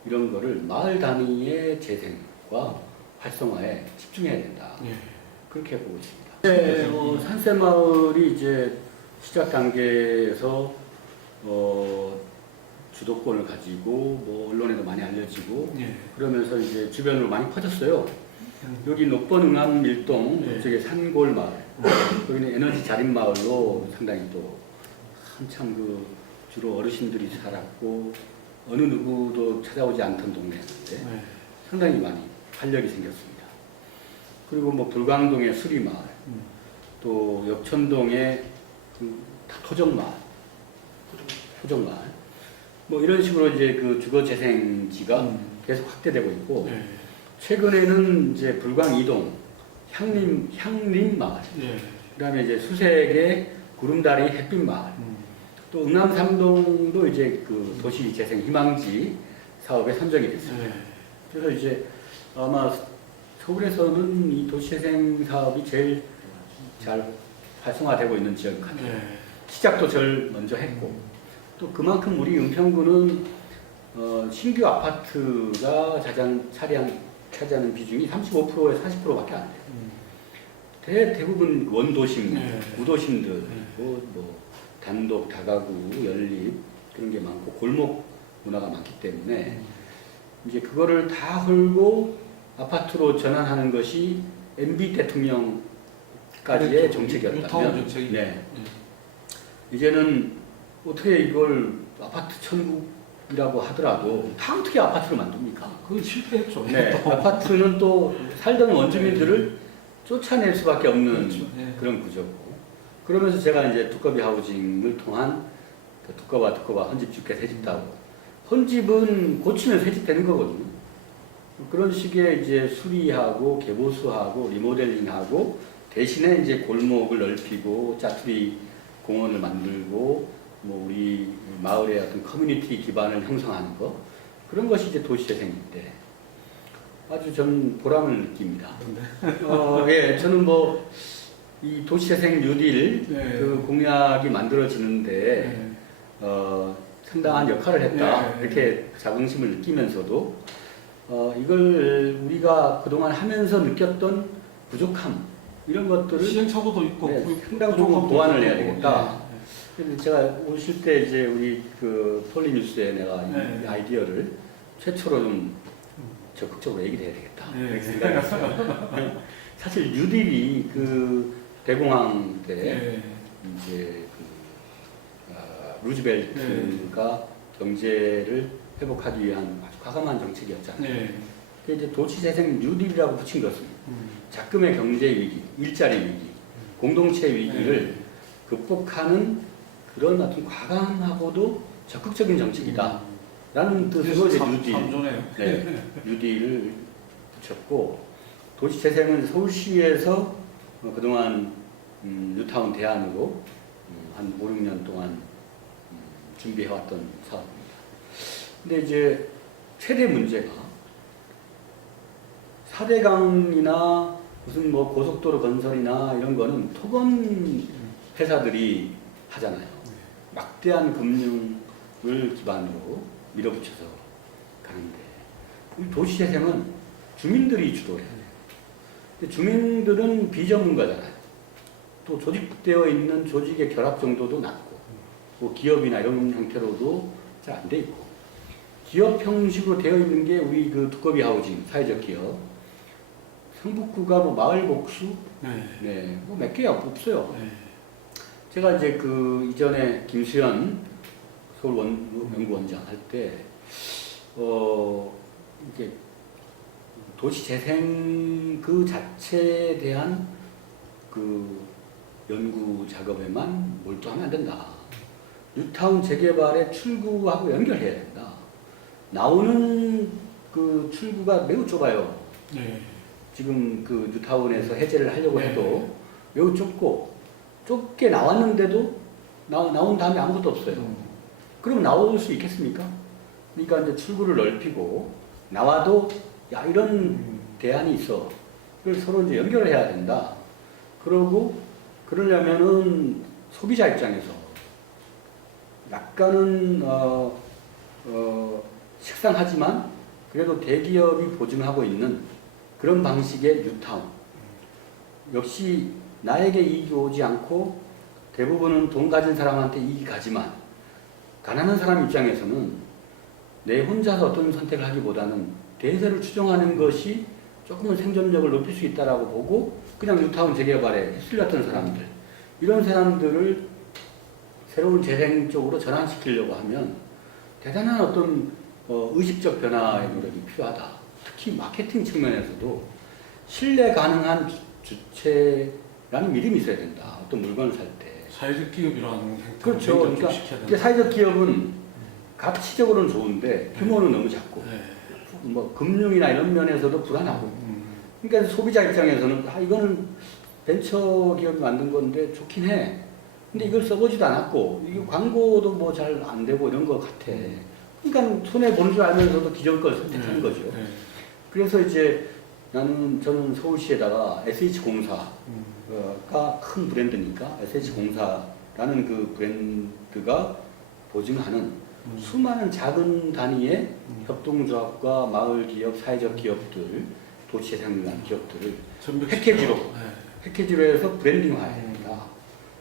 이런 거를 마을 단위의 재생과 활성화에 집중해야 된다. 그렇게 보고 있습니다. 네, 산세마을이 이제 시작 단계에서 주도권을 가지고 뭐 언론에도 많이 알려지고 그러면서 이제 주변으로 많이 퍼졌어요. 여기 녹번 응암 밀동 저쪽에 산골 마을, 여기는 에너지 자립 마을로 상당히 또 한참 그 주로 어르신들이 살았고 어느 누구도 찾아오지 않던 동네였는데 상당히 많이 활력이 생겼습니다. 그리고 뭐 불광동의 수리마을, 또 역천동의 그 토정마을, 뭐 이런 식으로 이제 그 주거 재생지가 계속 확대되고 있고 최근에는 이제 불광 이동 향림 마을, 그다음에 이제 수색의 구름다리 햇빛 마을, 또 응암 3동도 이제 그 도시 재생 희망지 사업에 선정이 됐습니다. 그래서 이제 아마 서울에서는 이 도시 재생 사업이 제일 잘 활성화되고 있는 지역 같아요. 시작도 제일 먼저 했고 또 그만큼 우리 은평구는 신규 아파트가 차지하는 비중이 35%에서 40%밖에 안 돼요. 대부분 원도심, 구도심들, 뭐 단독, 다가구, 연립 그런 게 많고 골목 문화가 많기 때문에 이제 그거를 다 헐고 아파트로 전환하는 것이 MB 대통령까지의 정책이었다면 이제는 어떻게 이걸 아파트 천국이라고 하더라도 다 어떻게 아파트를 만듭니까? 그건 실패했죠. 아파트는 또 살던 원주민들을 쫓아낼 수밖에 없는 그런 구조고 그러면서 제가 이제 두꺼비 하우징을 통한 그 두꺼봐 헌집 줄게 새집다고 헌집은 고치면 새집되는 거거든요. 그런 식의 이제 수리하고 개보수하고 리모델링하고 대신에 이제 골목을 넓히고 짜투리 공원을 만들고 뭐 우리 마을의 어떤 커뮤니티 기반을 형성하는 거 그런 것이 이제 도시재생인데 아주 저는 보람을 느낍니다. 저는 뭐 이 도시재생 뉴딜 그 공약이 만들어지는데 상당한 역할을 했다 이렇게 자긍심을 느끼면서도 이걸 우리가 그동안 하면서 느꼈던 부족함 이런 것들을 시행착오도 있고 네, 부- 상당히 좀 부족함도 보완을 해야 있고. 되겠다. 네, 그래서 제가 오실 때 이제 우리 그 폴리뉴스에 내가 네. 이 아이디어를 최초로 좀 적극적으로 얘기를 해야 되겠다. 네. 이렇게 생각했어요. 사실 뉴딜이 그 대공황 때 네. 이제 루즈벨트가 경제를 회복하기 위한 아주 과감한 정책이었잖아요. 네. 그게 이제 도시재생 뉴딜이라고 붙인 것은 작금의 경제 위기, 일자리 위기, 공동체 위기를 네. 극복하는 그런 어떤 과감하고도 적극적인 정책이다. 라는 뜻으로 이제 뉴딜, 참조네요. 네, 뉴딜을 붙였고, 도시재생은 서울시에서 그동안 뉴타운 대안으로 한 5, 6년 동안 준비해왔던 사업입니다. 근데 이제 최대 문제가 4대강이나 무슨 뭐 고속도로 건설이나 이런 거는 토건 회사들이 하잖아요. 막대한 금융을 기반으로 밀어붙여서 가는데 이 도시재생은 주민들이 주도해야 돼요. 근데 주민들은 비전문가잖아요. 또 조직되어 있는 조직의 결합 정도도 낮고 뭐 기업이나 이런 형태로도 잘 안 돼 있고 기업 형식으로 되어 있는 게 우리 그 두꺼비 하우징 사회적 기업 성북구가 뭐 마을 복수 네. 네, 뭐 몇 개야 없어요. 네. 제가 이제 그 이전에 김수현 서울 연구원장 할 때, 이게 도시 재생 그 자체에 대한 그 연구 작업에만 몰두하면 안 된다. 뉴타운 재개발의 출구하고 연결해야 된다. 나오는 그 출구가 매우 좁아요. 네. 지금 그 뉴타운에서 해제를 하려고 네. 해도 매우 좁고 좁게 나왔는데도 나온 다음에 아무것도 없어요. 그럼 나올 수 있겠습니까? 그러니까 이제 출구를 넓히고 나와도 야 이런 대안이 있어. 그걸 서로 이제 연결을 해야 된다. 그러고 그러려면은 소비자 입장에서 약간은 식상하지만 그래도 대기업이 보증하고 있는 그런 방식의 뉴타운. 역시 나에게 이익이 오지 않고 대부분은 돈 가진 사람한테 이익이 가지만 가난한 사람 입장에서는 내 혼자서 어떤 선택을 하기보다는 대세를 추종하는 것이 조금은 생존력을 높일 수 있다라고 보고 그냥 뉴타운 재개발에 휩쓸렸던 사람들 이런 사람들을 새로운 재생 쪽으로 전환시키려고 하면 대단한 어떤 의식적 변화의 노력이 필요하다. 특히 마케팅 측면에서도 신뢰 가능한 주체라는 믿음이 있어야 된다. 어떤 물건을 살 때. 사회적 기업이라는 행태를 그렇죠. 그러니까 된다. 사회적 기업은 가치적으로는 좋은데 규모는 너무 작고 네. 뭐 금융이나 이런 면에서도 불안하고 그러니까 소비자 입장에서는 이거는 벤처 기업이 만든 건데 좋긴 해. 근데 이걸 써보지도 않았고 이게 광고도 뭐 잘 안 되고 이런 것 같아. 그러니까 손해 보는 줄 알면서도 기존 걸 선택하는 거죠. 네. 그래서 이제 저는 서울시에다가 SH공사가 큰 브랜드니까 SH공사라는 그 브랜드가 보증하는 수많은 작은 단위의 협동조합과 마을 기업, 사회적 기업들, 도시재생을 위한 기업들을 패키지로 패키지로 해서 브랜딩화해야 된다.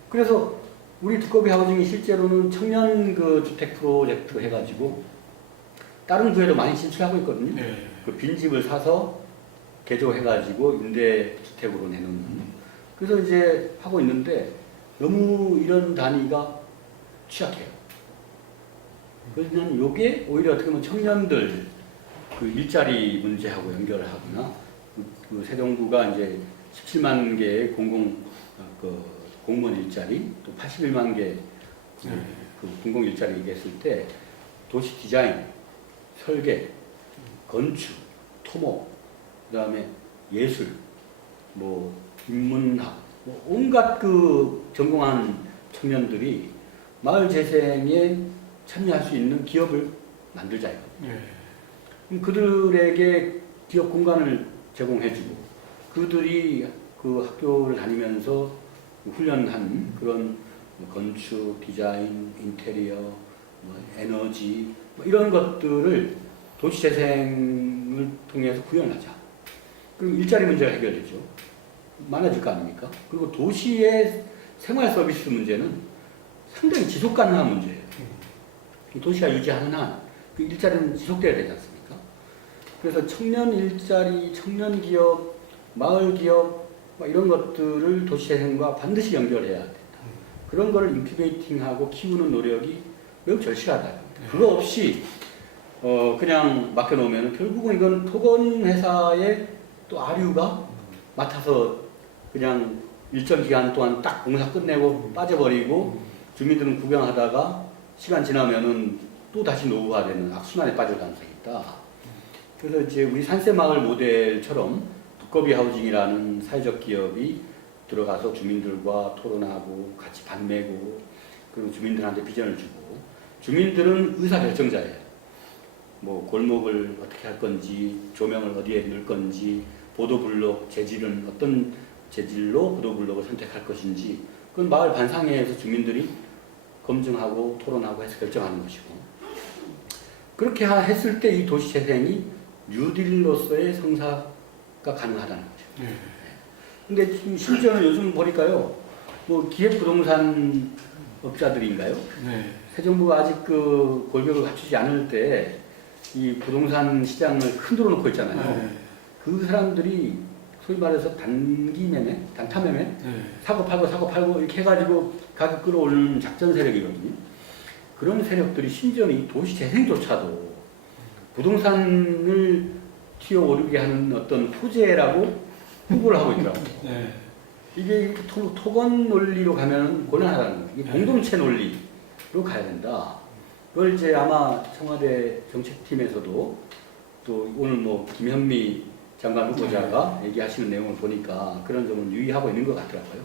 그래서 우리 두꺼비 하우징이 실제로는 청년 그 주택 프로젝트로 해가지고 다른 구에도 많이 진출하고 있거든요. 네. 그 빈집을 사서 개조해가지고 임대주택으로 내놓는. 그래서 이제 하고 있는데 너무 이런 단위가 취약해요. 그러면 이게 오히려 어떻게 보면 청년들 그 일자리 문제하고 연결을 하거나 그 새 정부가 이제 17만 개의 공무원 일자리 또 81만 개 그 공공 일자리 얘기했을 때 도시 디자인, 설계, 건축, 토목, 그다음에 예술, 뭐 인문학, 뭐 온갖 그 전공한 청년들이 마을 재생에 참여할 수 있는 기업을 만들자 이거. 그럼 그들에게 기업 공간을 제공해주고 그들이 그 학교를 다니면서 훈련한 그런 건축, 디자인, 인테리어, 뭐 에너지 뭐 이런 것들을 도시재생을 통해서 구현하자. 그럼 일자리 문제가 해결되죠. 많아질 거 아닙니까? 그리고 도시의 생활 서비스 문제는 상당히 지속 가능한 문제예요. 이 도시가 유지하는 한 그 일자리는 지속돼야 되지 않습니까? 그래서 청년 일자리, 청년 기업, 마을 기업 이런 것들을 도시재생과 반드시 연결해야 된다. 그런 거를 인큐베이팅하고 키우는 노력이 매우 절실하다. 그거 없이 그냥 맡겨놓으면 결국은 이건 토건 회사의 또 아류가 맡아서 그냥 일정 기간 동안 딱 공사 끝내고 빠져버리고 주민들은 구경하다가 시간 지나면은 또 다시 노후화되는 악순환에 빠질 가능성이 있다. 그래서 이제 우리 산세마을 모델처럼 두꺼비 하우징이라는 사회적 기업이 들어가서 주민들과 토론하고 같이 반 매고 그리고 주민들한테 비전을 주고 주민들은 의사결정자예요. 뭐 골목을 어떻게 할 건지 조명을 어디에 넣을 건지 보도블록 재질은 어떤 재질로 보도블록을 선택할 것인지 그건 마을 반상회에서 주민들이 검증하고 토론하고 해서 결정하는 것이고 그렇게 했을 때 이 도시재생이 뉴딜로서의 성사가 가능하다는 거죠. 근데 지금 심지어는 요즘 보니까요, 뭐 기획부동산 업자들인가요? 네. 새 정부가 아직 그 골격을 갖추지 않을 때 이 부동산 시장을 흔들어 놓고 있잖아요. 네. 그 사람들이 소위 말해서 단기 매매, 단타 매매, 네. 사고 팔고 이렇게 해가지고 가격 끌어올리는 작전 세력이거든요. 그런 세력들이 심지어는 이 도시 재생조차도 부동산을 튀어오르게 하는 어떤 호재라고 후보를 하고 있더라고요. 네. 이게 이렇게 토건 논리로 가면 곤란하다는 거예요. 이게 공동체 논리로 가야 된다. 그걸 이제 아마 청와대 정책팀에서도 또 오늘 뭐 김현미 장관 후보자가 얘기하시는 내용을 보니까 그런 점은 유의하고 있는 것 같더라고요.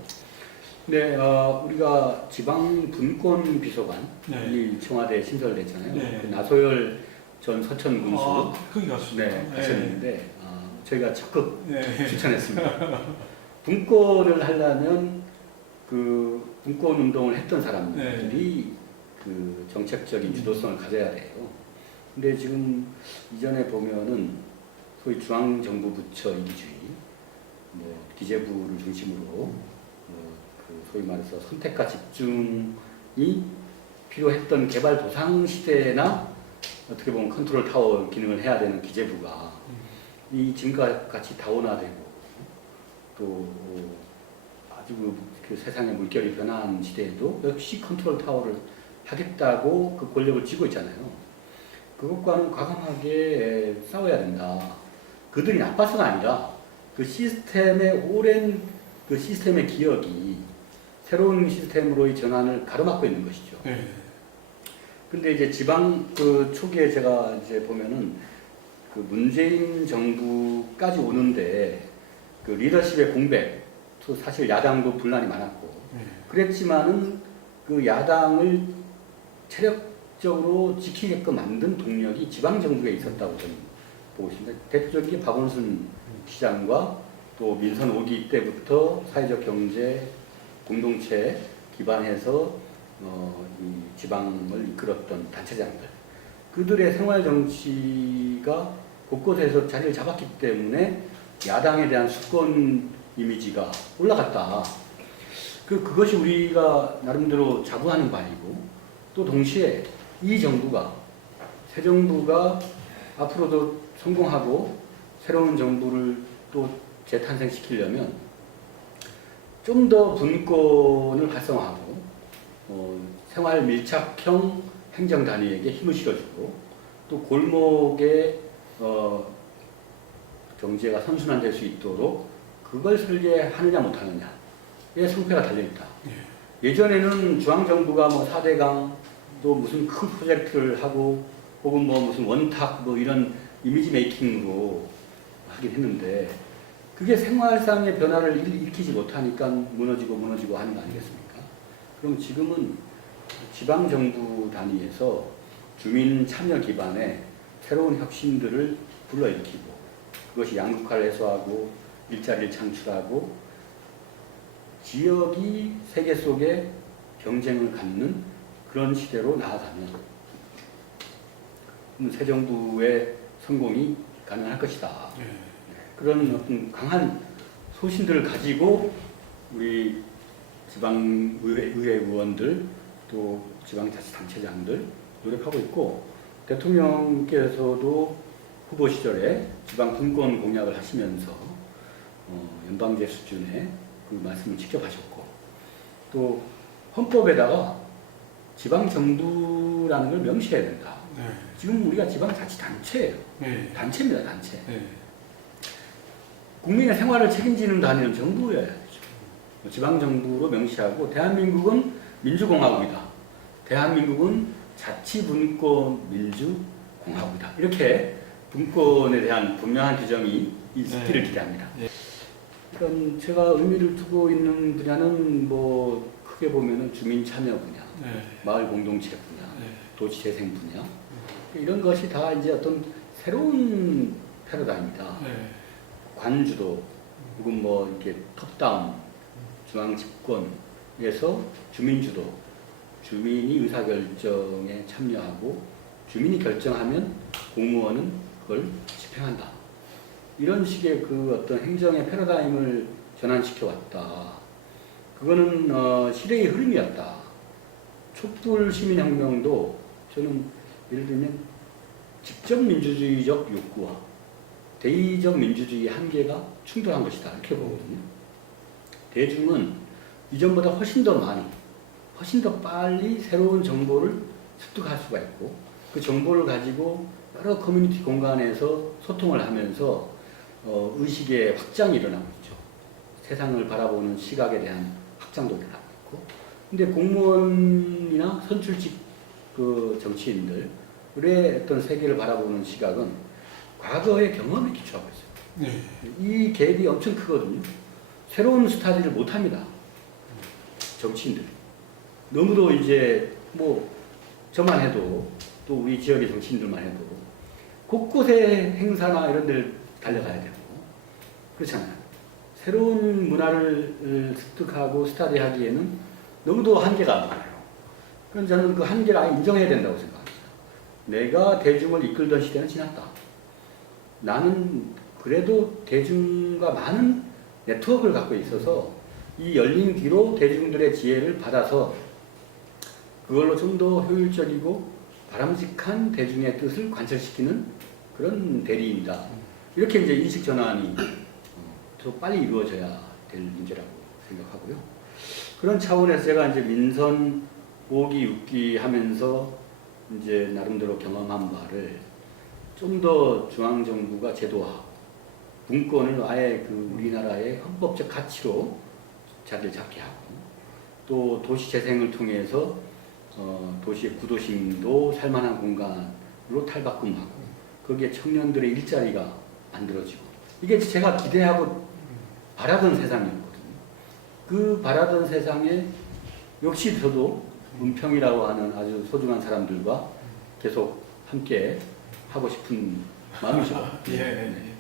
근데 우리가 지방 분권 비서관이 네. 청와대에 신설됐잖아요. 네. 그 나소열 전 서천 군수 거기 갔습니다. 네, 가셨는데 저희가 적극 네. 추천했습니다. 분권을 하려면 그 분권 운동을 했던 사람들이 그 정책적인 주도성을 가져야 돼요. 근데 지금 이전에 보면은 소위 중앙정부 부처 이기주의, 뭐 기재부를 중심으로 그 소위 말해서 선택과 집중이 필요했던 개발 도상 시대나 어떻게 보면 컨트롤 타워 기능을 해야 되는 기재부가 이 지금과 같이 다원화되고 또 아주 그 세상의 물결이 변한 시대에도 역시 컨트롤 타워를 하겠다고 그 권력을 쥐고 있잖아요. 그것과는 과감하게 싸워야 된다. 그들이 나빠서가 아니라 그 시스템의 오랜 그 시스템의 기억이 새로운 시스템으로의 전환을 가로막고 있는 것이죠. 네. 근데 이제 지방 그 초기에 제가 이제 보면은 그 문재인 정부까지 오는데 그 리더십의 공백, 또 사실 야당도 분란이 많았고 그랬지만은 그 야당을 체력적으로 지키게끔 만든 동력이 지방 정부에 있었다고 저는 보고 있습니다. 대표적인 게 박원순 시장과 또 민선 5기 때부터 사회적 경제 공동체 기반해서 이 지방을 이끌었던 단체장들, 그들의 생활 정치가 곳곳에서 자리를 잡았기 때문에 야당에 대한 수권 이미지가 올라갔다. 그것이 우리가 나름대로 자부하는 바이고, 또 동시에 이 정부가, 새 정부가 앞으로도 성공하고 새로운 정부를 또 재탄생시키려면 좀 더 분권을 활성화하고 생활 밀착형 행정 단위에게 힘을 실어주고 또 골목에 경제가 선순환될 수 있도록 그걸 설계하느냐 못하느냐에 성패가 달려있다. 예전에는 중앙정부가 뭐 4대강 또 무슨 큰 프로젝트를 하고 혹은 뭐 무슨 원탁 뭐 이런 이미지 메이킹으로 하긴 했는데 그게 생활상의 변화를 일으키지 못하니까 무너지고 하는 거 아니겠습니까? 그럼 지금은 지방정부 단위에서 주민 참여 기반의 새로운 혁신들을 불러일으키고 그것이 양극화를 해소하고 일자리를 창출하고 지역이 세계 속에 경쟁을 갖는 그런 시대로 나아가면 새 정부의 성공이 가능할 것이다. 그런 어떤 강한 소신들을 가지고 우리 지방의회 의원들 또 지방자치단체장들 노력하고 있고 대통령께서도 후보 시절에 지방 분권 공약을 하시면서 연방제 수준의 그 말씀을 직접 하셨고 또 헌법에다가 지방정부라는 걸 명시해야 된다. 네. 지금 우리가 지방자치단체예요. 네. 단체입니다, 단체. 네. 국민의 생활을 책임지는 단위는 정부여야 되죠. 지방정부로 명시하고 대한민국은 민주공화국이다. 대한민국은 자치분권 민주공화국이다. 이렇게 분권에 대한 분명한 규정이 있기를 네. 기대합니다. 네. 그럼 제가 의미를 두고 있는 분야는 뭐 크게 보면은 주민 참여 분야, 네. 마을 공동체 분야, 네. 도시 재생 분야 이런 것이 다 이제 어떤 새로운 패러다임이다. 네. 관주도 혹은 뭐 이렇게 톱다운 중앙 집권에서 주민주도, 주민이 의사결정에 참여하고 주민이 결정하면 공무원은 그걸 집행한다. 이런 식의 그 어떤 행정의 패러다임을 전환시켜 왔다. 그거는 시대의 흐름이었다. 촛불 시민혁명도 저는 예를 들면 직접 민주주의적 욕구와 대의적 민주주의의 한계가 충돌한 것이다. 이렇게 보거든요. 대중은 이전보다 훨씬 더 많이, 훨씬 더 빨리 새로운 정보를 습득할 수가 있고 그 정보를 가지고 여러 커뮤니티 공간에서 소통을 하면서 의식의 확장이 일어나고 있죠. 세상을 바라보는 시각에 대한 확장도 일어나고 있고 근데 공무원이나 선출직 그 정치인들의 어떤 세계를 바라보는 시각은 과거의 경험에 기초하고 있어요. 네. 이 갭이 엄청 크거든요. 새로운 스타디를 못합니다. 정치인들. 너무도 이제 뭐 저만 해도 또 우리 지역의 정치인들만 해도 곳곳에 행사나 이런 데를 달려가야 되고 그렇잖아요. 새로운 문화를 습득하고 스타디하기에는 너무도 한계가 많아요. 그래서 저는 그 한계를 아예 인정해야 된다고 생각합니다. 내가 대중을 이끌던 시대는 지났다. 나는 그래도 대중과 많은 네트워크를 갖고 있어서 이 열린 귀로 대중들의 지혜를 받아서 그걸로 좀 더 효율적이고 바람직한 대중의 뜻을 관철시키는 그런 대리인이다. 이렇게 이제 인식 전환이 더 빨리 이루어져야 될 문제라고 생각하고요. 그런 차원에서 제가 이제 민선 5기, 6기 하면서 이제 나름대로 경험한 바를 좀 더 중앙정부가 제도화하고 분권을 아예 그 우리나라의 헌법적 가치로 자리를 잡게 하고 또 도시 재생을 통해서 도시의 구도심도 살만한 공간으로 탈바꿈하고 거기에 청년들의 일자리가 만들어지고 이게 제가 기대하고 바라던 세상이었거든요. 그 바라던 세상에 역시 저도 은평이라고 하는 아주 소중한 사람들과 계속 함께 하고 싶은 마음이죠. 예.